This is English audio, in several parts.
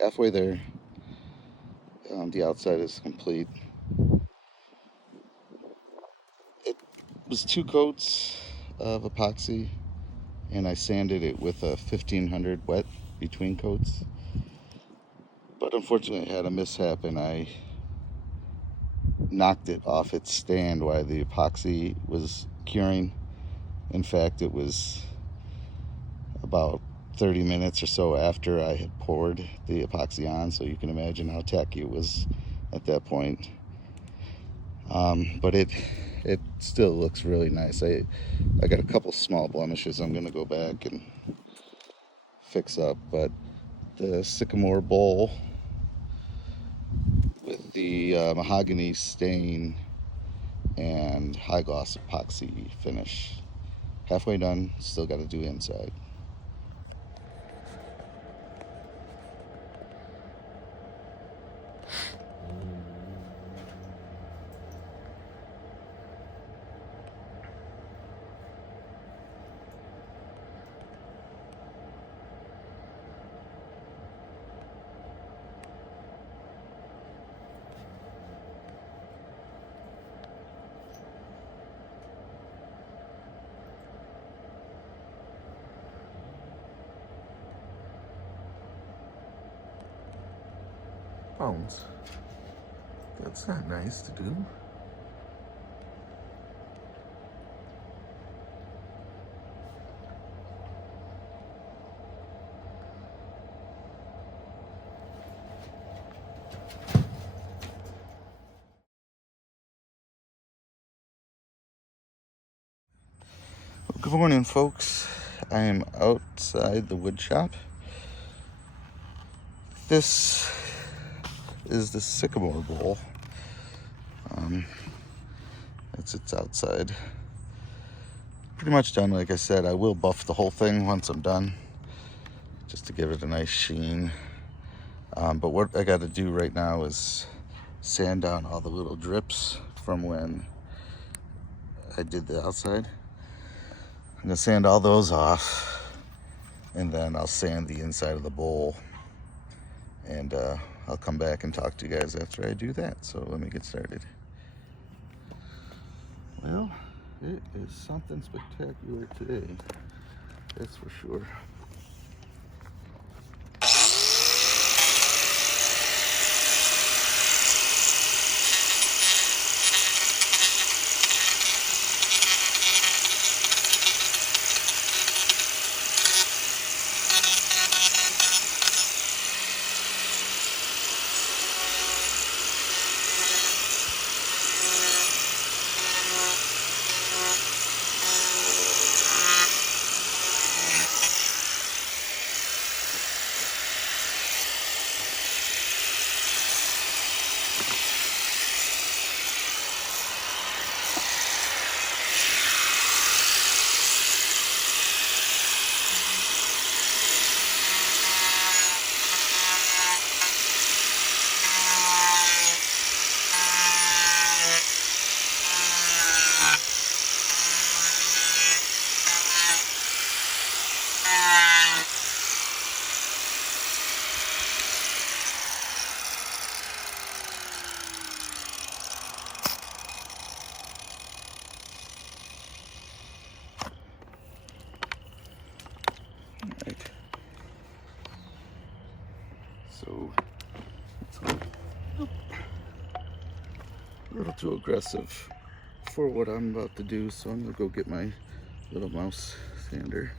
halfway there. The outside is complete. It was 2 coats of epoxy, and I sanded it with a 1500 wet between coats. But unfortunately, I had a mishap and I knocked it off its stand while the epoxy was curing. In fact, it was about 30 minutes or so after I had poured the epoxy on, so you can imagine how tacky it was at that point. But it still looks really nice. I got a couple small blemishes I'm gonna go back and fix up, but the Sycamore bowl with the mahogany stain and high gloss epoxy finish, halfway done. Still got to do inside. Bones. That's not nice to do. Well, good morning, folks. I am outside the wood shop. This is the Sycamore bowl. It's outside. Pretty much done. Like I said, I will buff the whole thing once I'm done, just to give it a nice sheen. But what I got to do right now is sand down all the little drips from when I did the outside. I'm gonna sand all those off, and then I'll sand the inside of the bowl, and I'll come back and talk to you guys after I do that. So let me get started. Well, it is something spectacular today, that's for sure. Right. So it's a little too aggressive for what I'm about to do, so I'm gonna go get my little mouse sander.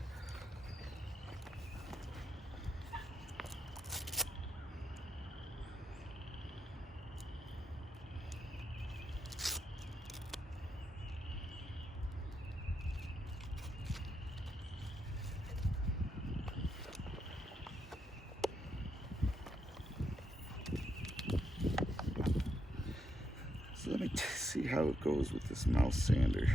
So let me see how it goes with this mouse sander.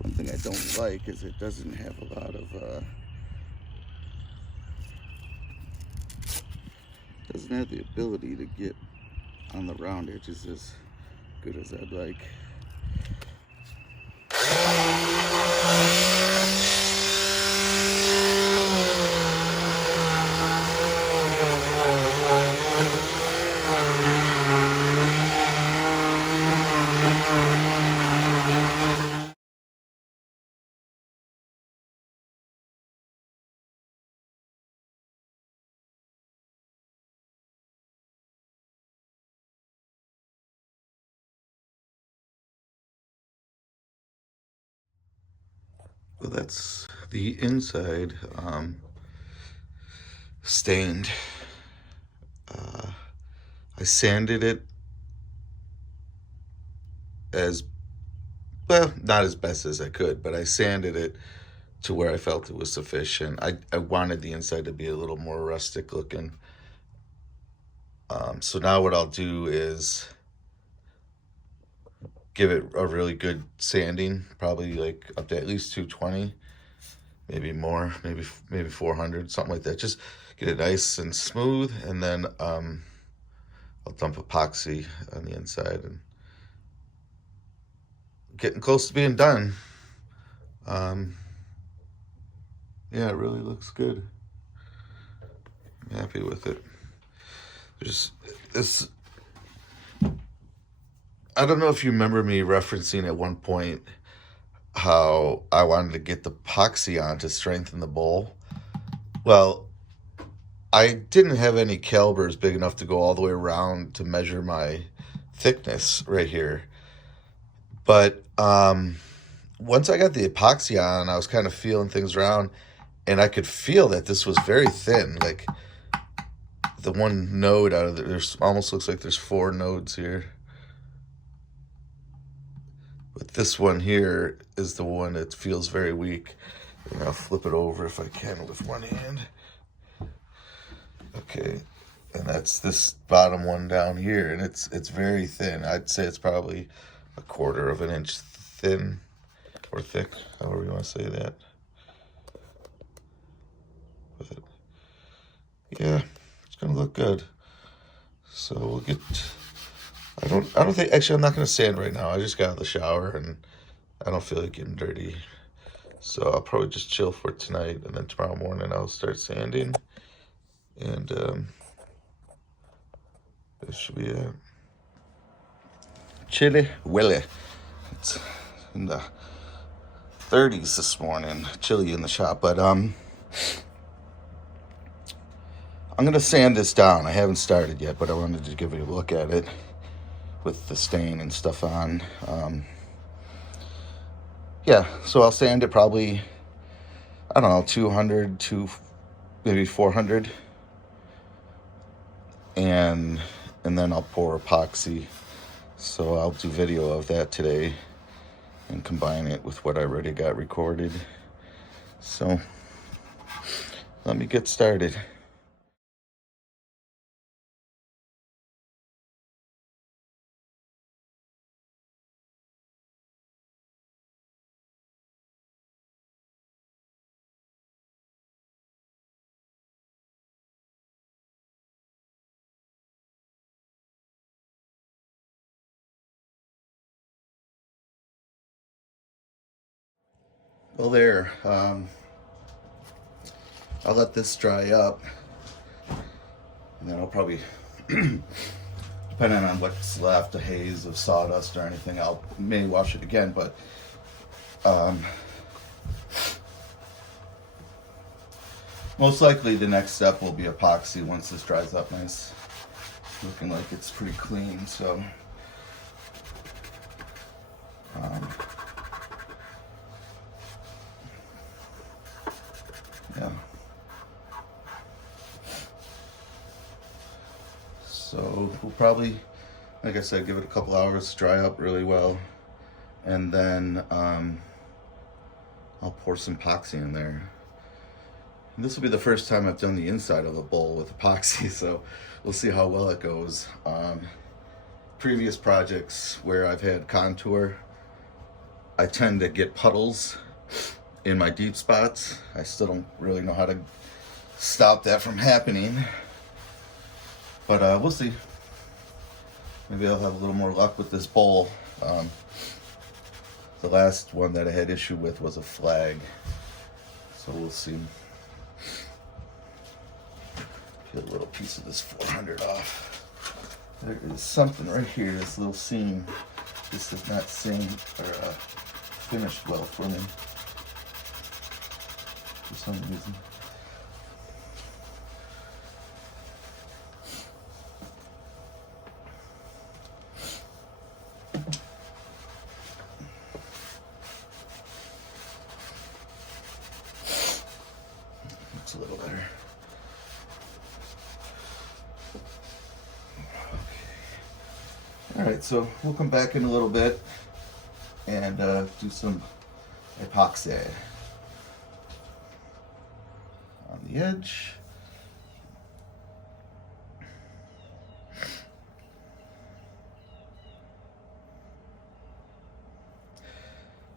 One thing I don't like is it doesn't have a lot of doesn't have the ability to get on the round edges as good as I'd like. Well, that's the inside stained. I sanded it as well, not as best as I could, but I sanded it to where I felt it was sufficient. I wanted the inside to be a little more rustic looking. So now what I'll do is give it a really good sanding, probably like up to at least 220, maybe more, maybe 400, something like that. Just get it nice and smooth, and then I'll dump epoxy on the inside, and getting close to being done. Yeah, it really looks good. I'm happy with it. There's this. I don't know if you remember me referencing at one point how I wanted to get the epoxy on to strengthen the bowl. Well, I didn't have any calipers big enough to go all the way around to measure my thickness right here. But once I got the epoxy on, I was kind of feeling things around, and I could feel that this was very thin. Like the one node out of there's almost looks like there's 4 nodes here. But this one here is the one that feels very weak. And I'll flip it over if I can with one hand. Okay, and that's this bottom one down here, and it's very thin. I'd say it's probably 1/4 of an inch thin or thick, however you want to say that. But yeah, it's gonna look good. So we'll get. I don't think, actually, I'm not gonna sand right now. I just got out of the shower and I don't feel like getting dirty. So I'll probably just chill for tonight, and then tomorrow morning I'll start sanding. And this should be a chilly willy. It's in the 30s this morning, chilly in the shop. But I'm gonna sand this down. I haven't started yet, but I wanted to give you a look at it with the stain and stuff on. Yeah, so I'll sand it probably, I don't know, 200 to maybe 400, and then I'll pour epoxy. So I'll do video of that today and combine it with what I already got recorded. So let me get started. Well, there. I'll let this dry up, and then I'll probably, depending on what's left, a haze of sawdust or anything, I'll may wash it again. But most likely the next step will be epoxy once this dries up nice. Looking like it's pretty clean, so yeah. So we'll probably, like I said, give it a couple hours, dry up really well, and then I'll pour some epoxy in there. And this will be the first time I've done the inside of a bowl with epoxy, so we'll see how well it goes. Previous projects where I've had contour, I tend to get puddles in my deep spots. I still don't really know how to stop that from happening, but we'll see. Maybe I'll have a little more luck with this bowl. The last one that I had issue with was a flag, so we'll see. Get a little piece of this 400 off. There is something right here, this little seam. This does not seam or finished well for me for some reason. right, so we'll come back in a little bit and do some epoxy on the edge.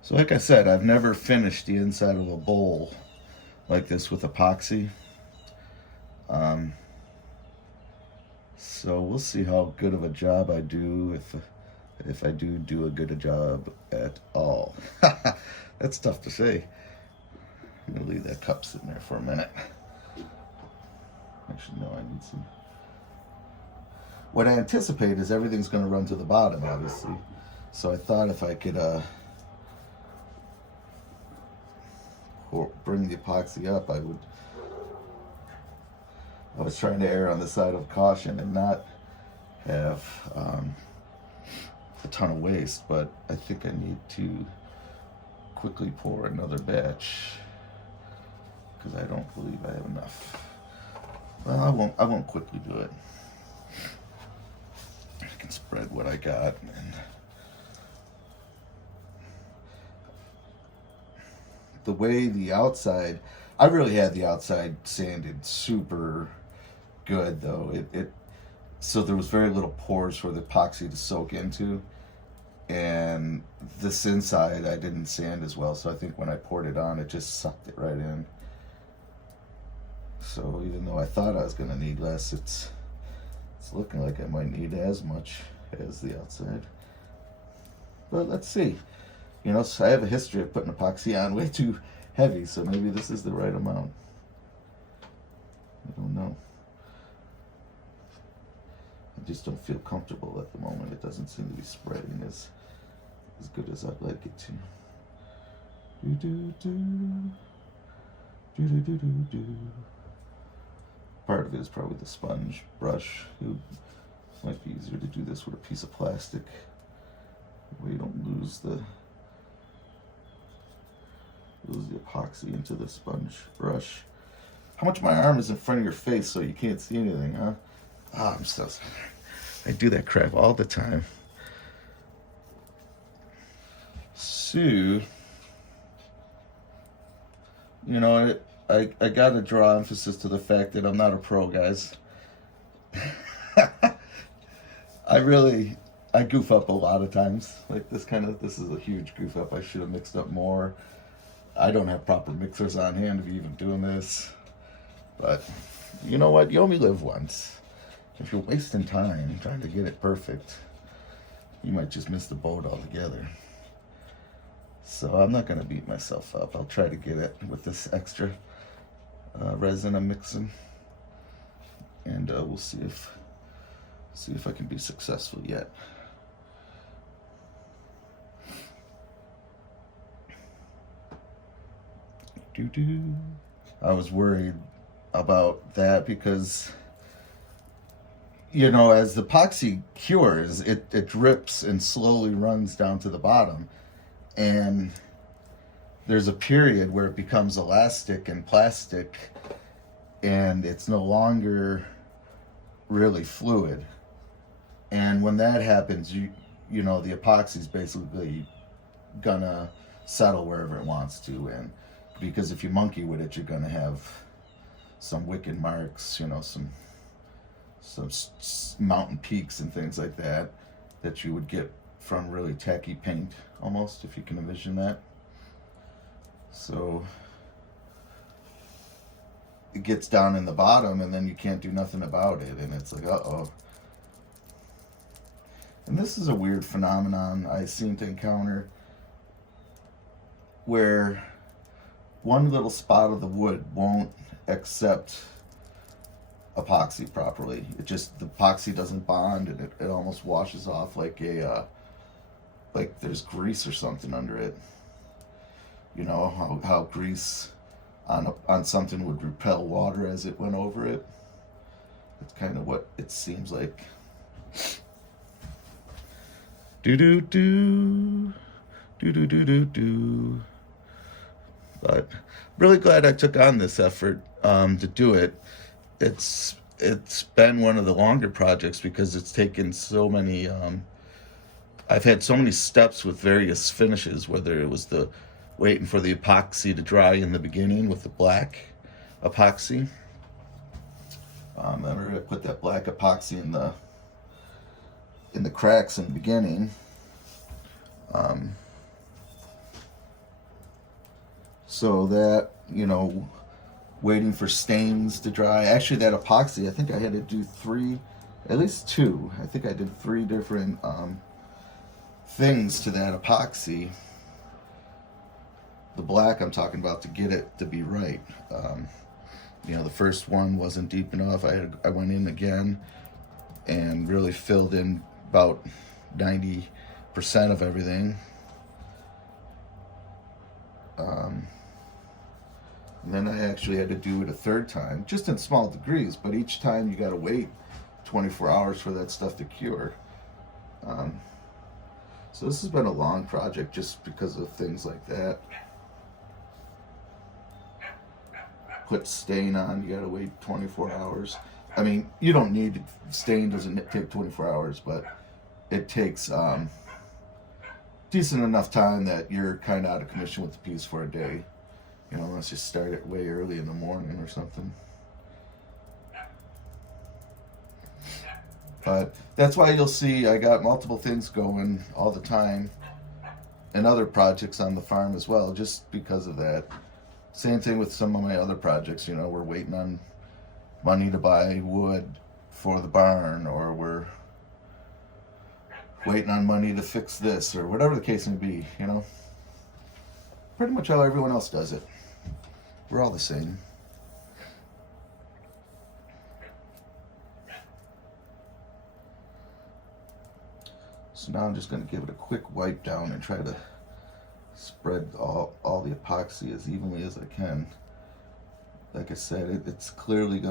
So like I said, I've never finished the inside of a bowl like this with epoxy. So we'll see how good of a job I do, if I do a good job at all. That's tough to say. I'm gonna leave that cup sitting there for a minute. Actually, no, I need some. What I anticipate is everything's gonna run to the bottom, obviously. So I thought if I could bring the epoxy up, I was trying to err on the side of caution and not have a ton of waste, but I think I need to quickly pour another batch because I don't believe I have enough. Well, I won't quickly do it. I can spread what I got. And the way the outside, I really had the outside sanded super good though. So there was very little pores for the epoxy to soak into, and this inside I didn't sand as well, so I think when I poured it on, it just sucked it right in. So even though I thought I was going to need less, it's looking like I might need as much as the outside. But let's see. You know, so I have a history of putting epoxy on way too heavy, so maybe this is the right amount. I don't know. I just don't feel comfortable at the moment. It doesn't seem to be spreading as good as I'd like it to. Part of it is probably the sponge brush. It might be easier to do this with a piece of plastic, where you don't lose the epoxy into the sponge brush. How much of my arm is in front of your face so you can't see anything, huh? Ah, I'm so sorry. I do that crap all the time. So, you know, I gotta draw emphasis to the fact that I'm not a pro, guys. I goof up a lot of times. Like this is a huge goof up. I should have mixed up more. I don't have proper mixers on hand to be even doing this. But you know what? You only live once. If you're wasting time trying to get it perfect, you might just miss the boat altogether. So I'm not going to beat myself up. I'll try to get it with this extra resin I'm mixing, and we'll see if I can be successful yet. I was worried about that because, you know, as the epoxy cures, it drips and slowly runs down to the bottom. And there's a period where it becomes elastic and plastic, and it's no longer really fluid. And when that happens, you know, the epoxy's basically gonna settle wherever it wants to. And because if you monkey with it, you're gonna have some wicked marks, you know, some mountain peaks and things like that you would get from really tacky paint, almost, if you can envision that. So it gets down in the bottom, and then you can't do nothing about it, and it's like, uh-oh. And this is a weird phenomenon I seem to encounter, where one little spot of the wood won't accept epoxy properly. The epoxy doesn't bond, and it almost washes off like like there's grease or something under it. You know how grease on something would repel water as it went over it. That's kind of what it seems like. But really glad I took on this effort to do it. It's been one of the longer projects because it's taken so many I've had so many steps with various finishes, whether it was the waiting for the epoxy to dry in the beginning with the black epoxy. Then we're gonna put that black epoxy in the cracks in the beginning. So that, waiting for stains to dry. Actually, that epoxy, I think I had to do at least two. I think I did three different things to that epoxy. The black I'm talking about, to get it to be right. The first one wasn't deep enough. I went in again and really filled in about 90% of everything. And then I actually had to do it a third time, just in small degrees, but each time you got to wait 24 hours for that stuff to cure. So this has been a long project just because of things like that. Put stain on, you got to wait 24 hours. I mean, you don't need, stain doesn't take 24 hours, but it takes decent enough time that you're kind of out of commission with the piece for a day. Unless you start it way early in the morning or something. But that's why you'll see I got multiple things going all the time, and other projects on the farm as well, just because of that. Same thing with some of my other projects. We're waiting on money to buy wood for the barn, or we're waiting on money to fix this, or whatever the case may be. Pretty much how everyone else does it. We're all the same. So now I'm just going to give it a quick wipe down and try to spread all the epoxy as evenly as I can. Like I said, it's definitely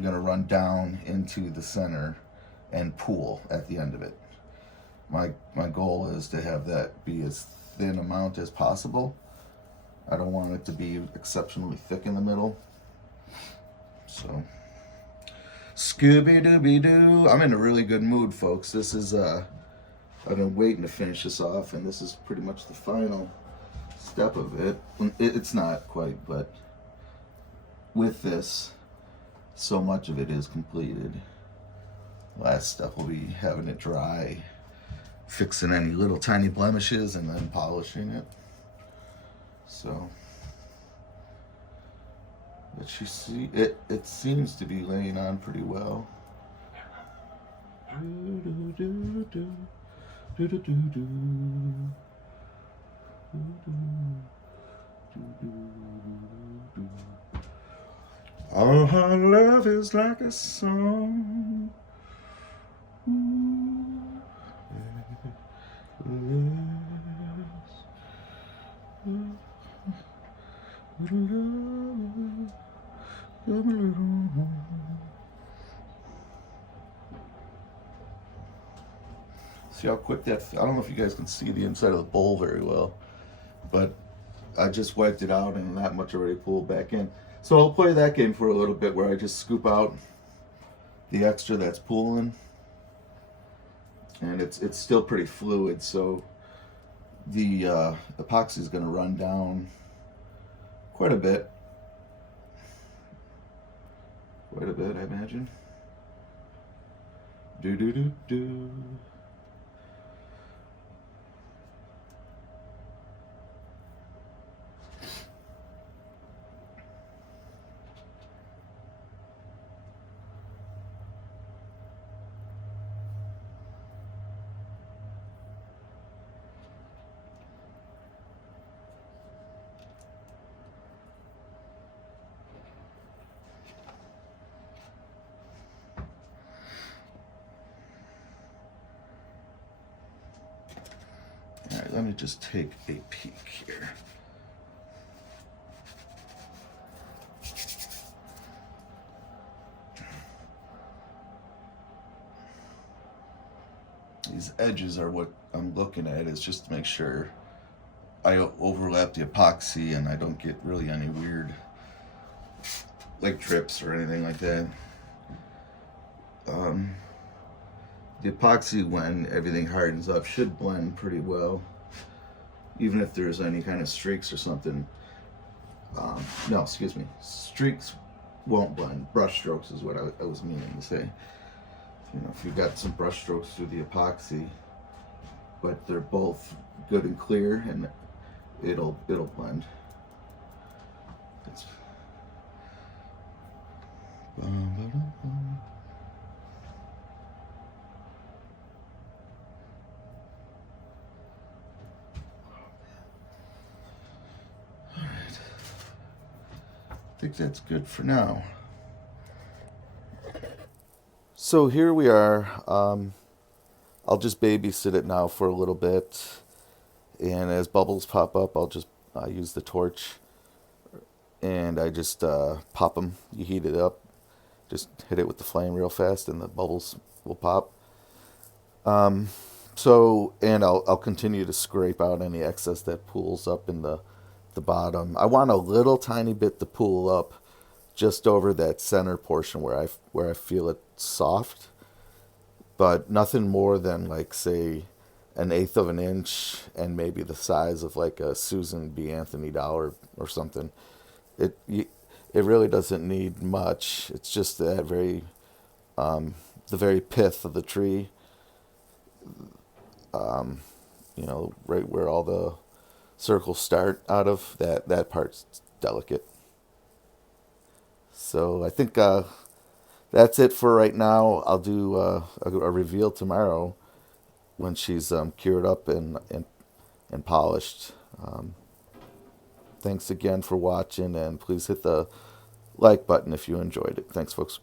going to run down into the center and pool at the end of it. My goal is to have that be as thin amount as possible. I don't want it to be exceptionally thick in the middle. So, Scooby-Dooby-Doo. I'm in a really good mood, folks. This is, I've been waiting to finish this off, and this is pretty much the final step of it. It's not quite, but with this, so much of it is completed. Last step will be having it dry, fixing any little tiny blemishes, and then polishing it. So, but you see, it seems to be laying on pretty well. All our love is like a song. See how quick that, I don't know if you guys can see the inside of the bowl very well, but I just wiped it out and not much already pulled back in. So I'll play that game for a little bit where I just scoop out the extra that's pooling, and it's still pretty fluid, so the epoxy is going to run down quite a bit. I imagine. Do. Alright, let me just take a peek here. These edges are what I'm looking at, is just to make sure I overlap the epoxy and I don't get really any weird like drips or anything like that. the epoxy, when everything hardens up, should blend pretty well, even if there's any kind of streaks or something. No, excuse me, streaks won't blend. Brush strokes is what I was meaning to say. You know, if you've got some brush strokes through the epoxy, but they're both good and clear, and it'll blend. It's, I think that's good for now. So here we are. I'll just babysit it now for a little bit, and as bubbles pop up, I'll just use the torch, and I just pop them. You heat it up, just hit it with the flame real fast, and the bubbles will pop. And I'll continue to scrape out any excess that pools up in the bottom. I want a little tiny bit to pool up just over that center portion where I feel it soft, but nothing more than, like, say, an eighth of an inch, and maybe the size of like a Susan B. Anthony doll or something. It really doesn't need much. It's just that the very pith of the tree, right where all the circles start out of, that part's delicate. So I think that's it for right now. I'll do a reveal tomorrow when she's cured up and polished. Thanks again for watching, and please hit the like button if you enjoyed it. Thanks, folks.